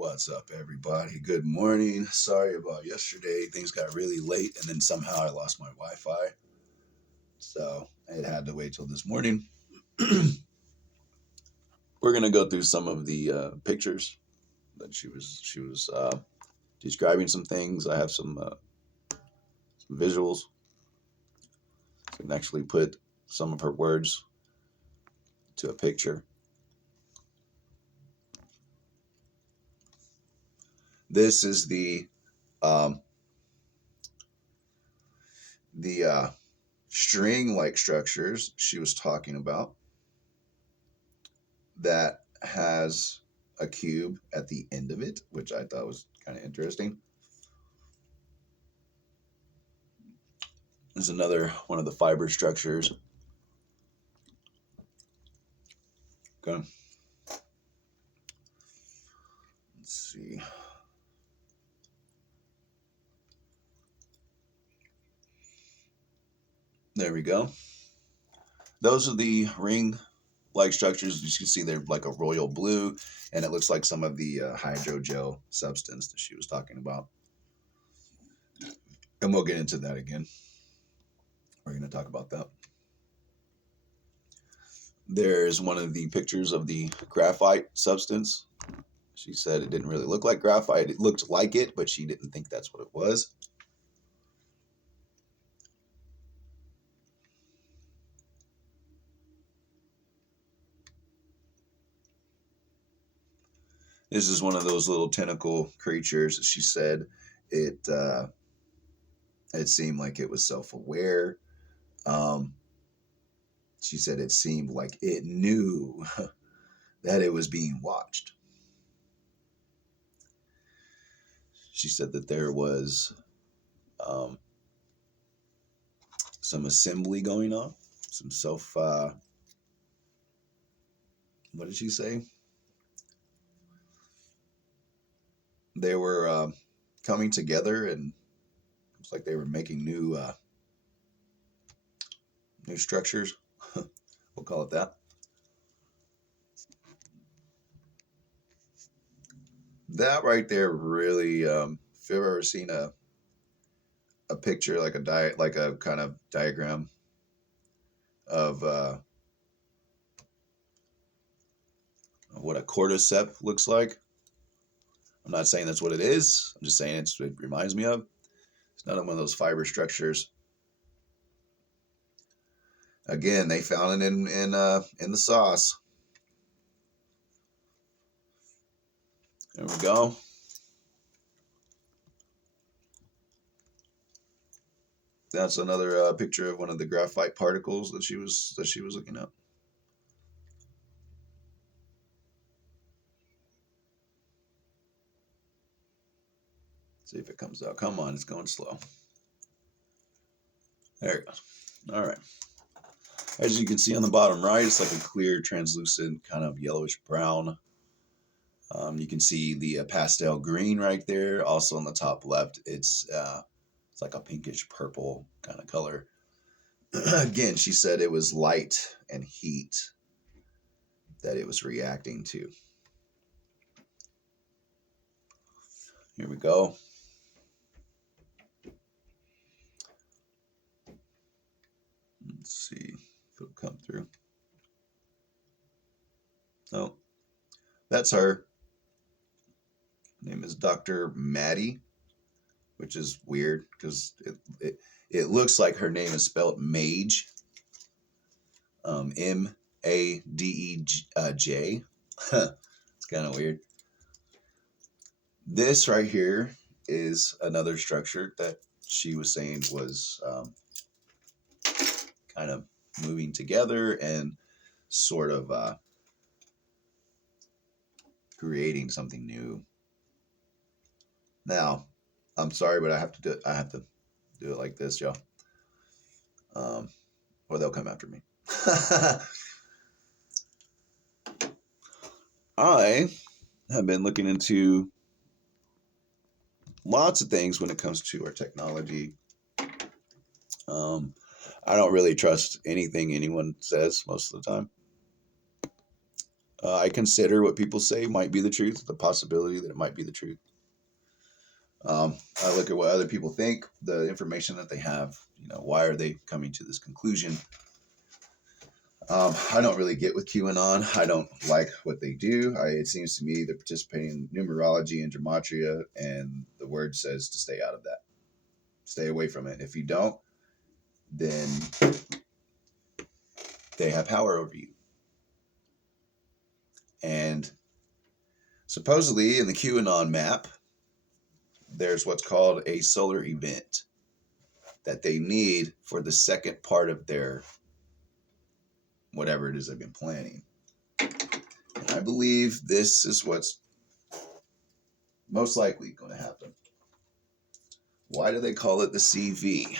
What's up, everybody? Good morning. Sorry about yesterday. Things got really late, and then somehow I lost my Wi-Fi, so it had to wait till this morning. We're gonna go through some of the pictures that she was describing some things. I have some visuals. So I can actually put some of her words to a picture. This is the string-like structures she was talking about that has a cube at the end of it, which I thought was kind of interesting. There's another one of the fiber structures. Okay. Let's see. There we go. Those are the ring-like structures. As you can see, they're like a royal blue, and it looks like some of the hydrogel substance that she was talking about. And we'll get into that again. We're going to talk about that. There's one of the pictures of the graphite substance. She said it didn't really look like graphite. It looked like it, but she didn't think that's what it was. This is one of those little tentacle creatures. She said it seemed like it was self-aware. She said it seemed like it knew that it was being watched. She said that there was some assembly going on, some what did she say? They were coming together, and it's like they were making new structures. We'll call it that. That right there really, if you've ever seen a picture, like a kind of diagram of what a cordyceps looks like. I'm not saying that's what it is. I'm just saying it reminds me of. It's not one of those fiber structures. Again, they found it in the sauce. There we go. That's another picture of one of the graphite particles that she was looking at. See if it comes out. Come on, it's going slow. There it goes. All right. As you can see on the bottom right, it's like a clear, translucent, kind of yellowish brown. You can see the pastel green right there. Also on the top left, it's like a pinkish purple kind of color. Again, she said it was light and heat that it was reacting to. Here we go. Let's see if it'll come through. Oh, that's her. Her name is Dr. Maddie, which is weird because it looks like her name is spelled Mage. Madej. It's kind of weird. This right here is another structure that she was saying was kind of moving together and sort of creating something new. Now, I'm sorry, but I have to do it like this, y'all. Or they'll come after me. I have been looking into lots of things when it comes to our technology. I don't really trust anything anyone says most of the time. I consider what people say might be the truth, the possibility that it might be the truth. I look at what other people think, the information that they have. Why are they coming to this conclusion? I don't really get with QAnon. I don't like what they do. It seems to me they're participating in numerology and gematria, and the word says to stay out of that. Stay away from it. If you don't, then they have power over you. And supposedly in the QAnon map, there's what's called a solar event that they need for the second part of their whatever it is they've been planning. And I believe this is what's most likely going to happen. Why do they call it the CV?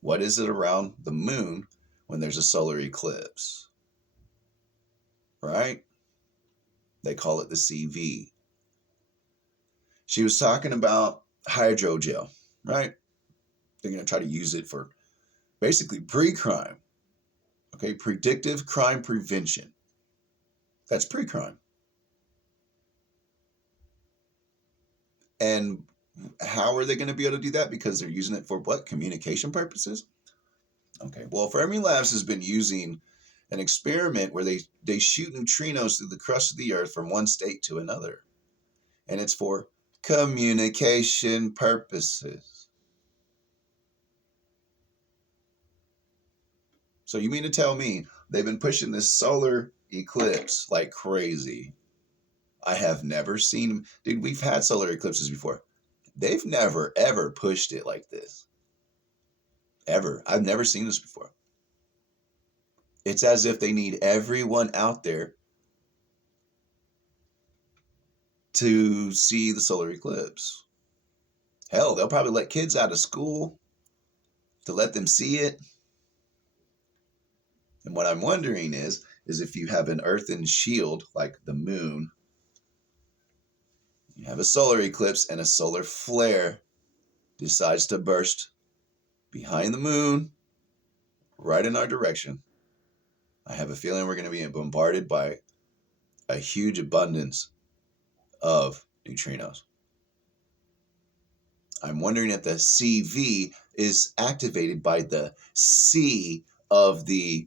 What is it around the moon when there's a solar eclipse? Right? They call it the CV. She was talking about hydrogel, right? They're going to try to use it for basically pre-crime. Okay, predictive crime prevention. That's pre-crime. And how are they going to be able to do that? Because they're using it for what? Communication purposes? Okay, well, Fermilabs has been using an experiment where they shoot neutrinos through the crust of the earth from one state to another. And it's for communication purposes. So you mean to tell me they've been pushing this solar eclipse like crazy? I have never seen, dude, we've had solar eclipses before. They've never, ever pushed it like this. Ever. I've never seen this before. It's as if they need everyone out there to see the solar eclipse. Hell, they'll probably let kids out of school to let them see it. And what I'm wondering is if you have an earthen shield like the moon, you have a solar eclipse and a solar flare decides to burst behind the moon, right in our direction. I have a feeling we're going to be bombarded by a huge abundance of neutrinos. I'm wondering if the CV is activated by the C of the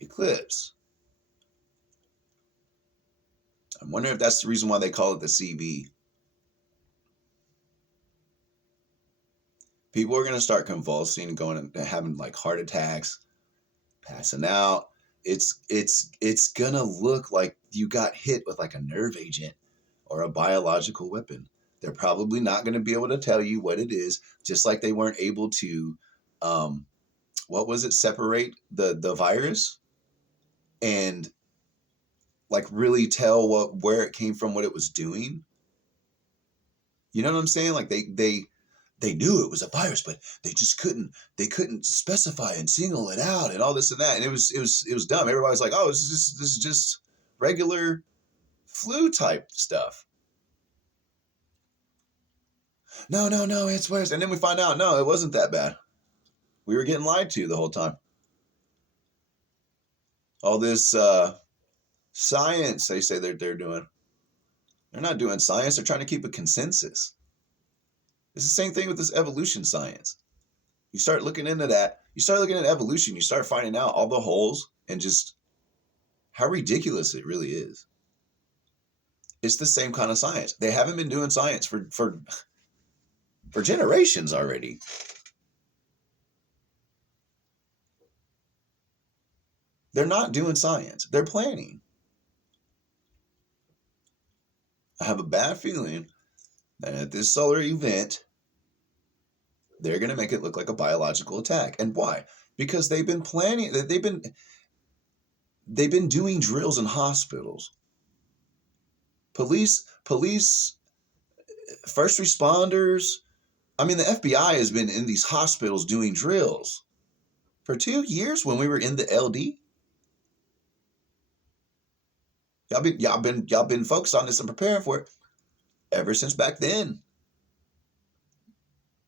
eclipse. I'm wondering if that's the reason why they call it the CV. People are going to start convulsing, going and having like heart attacks, passing out. It's going to look like you got hit with like a nerve agent or a biological weapon. They're probably not going to be able to tell you what it is, just like they weren't able to, separate the virus and like really tell where it came from, what it was doing. You know what I'm saying? Like they knew it was a virus, but they couldn't specify and single it out and all this and that. And it was dumb. Everybody was like, oh, this is just regular flu type stuff. No, it's worse. And then we find out, no, it wasn't that bad. We were getting lied to the whole time. All this science they say they're doing. They're not doing science. They're trying to keep a consensus. It's the same thing with this evolution science. You start looking into that. You start looking at evolution. You start finding out all the holes and just how ridiculous it really is. It's the same kind of science. They haven't been doing science for generations already. They're not doing science. They're planning. I have a bad feeling that at this solar event, they're going to make it look like a biological attack. And why? Because they've been planning. They've been doing drills in hospitals. Police, first responders. I mean, the FBI has been in these hospitals doing drills for 2 years when we were in the LD. Y'all been focused on this and preparing for it ever since back then.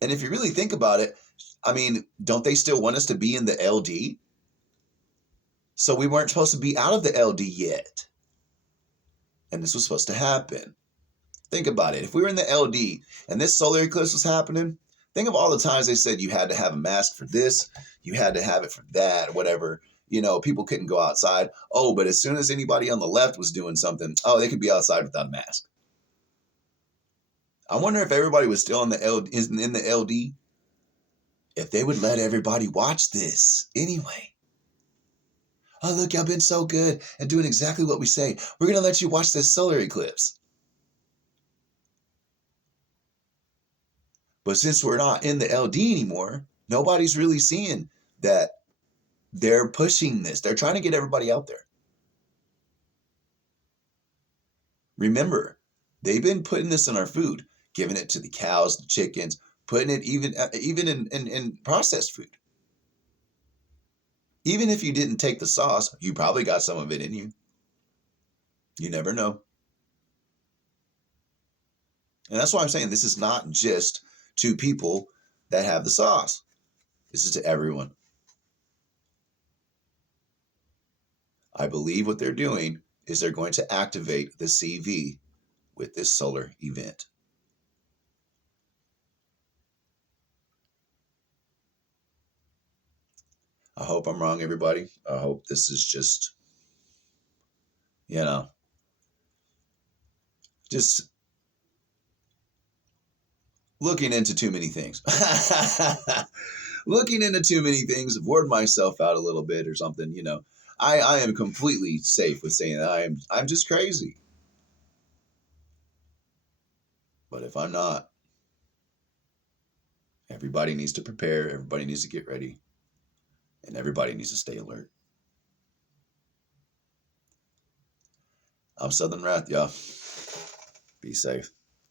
And if you really think about it, I mean, don't they still want us to be in the LD? So we weren't supposed to be out of the LD yet. And this was supposed to happen. Think about it. If we were in the LD and this solar eclipse was happening, think of all the times they said you had to have a mask for this, you had to have it for that, whatever. You know, people couldn't go outside. Oh, but as soon as anybody on the left was doing something, oh, they could be outside without a mask. I wonder if everybody was still in the LD, if they would let everybody watch this anyway. Oh, look, y'all been so good at doing exactly what we say. We're going to let you watch this solar eclipse. But since we're not in the LD anymore, nobody's really seeing that they're pushing this. They're trying to get everybody out there. Remember, they've been putting this in our food, giving it to the cows, the chickens, putting it even in processed food. Even if you didn't take the sauce, you probably got some of it in you. You never know. And that's why I'm saying this is not just to people that have the sauce. This is to everyone. I believe what they're doing is they're going to activate the CV with this solar event. I hope I'm wrong, everybody. I hope this is just, you know, just looking into too many things. Looking into too many things, I've worn myself out a little bit or something, you know. I am completely safe with saying that I'm just crazy. But if I'm not, everybody needs to prepare, everybody needs to get ready, and everybody needs to stay alert. I'm Southern Wrath, y'all. Be safe.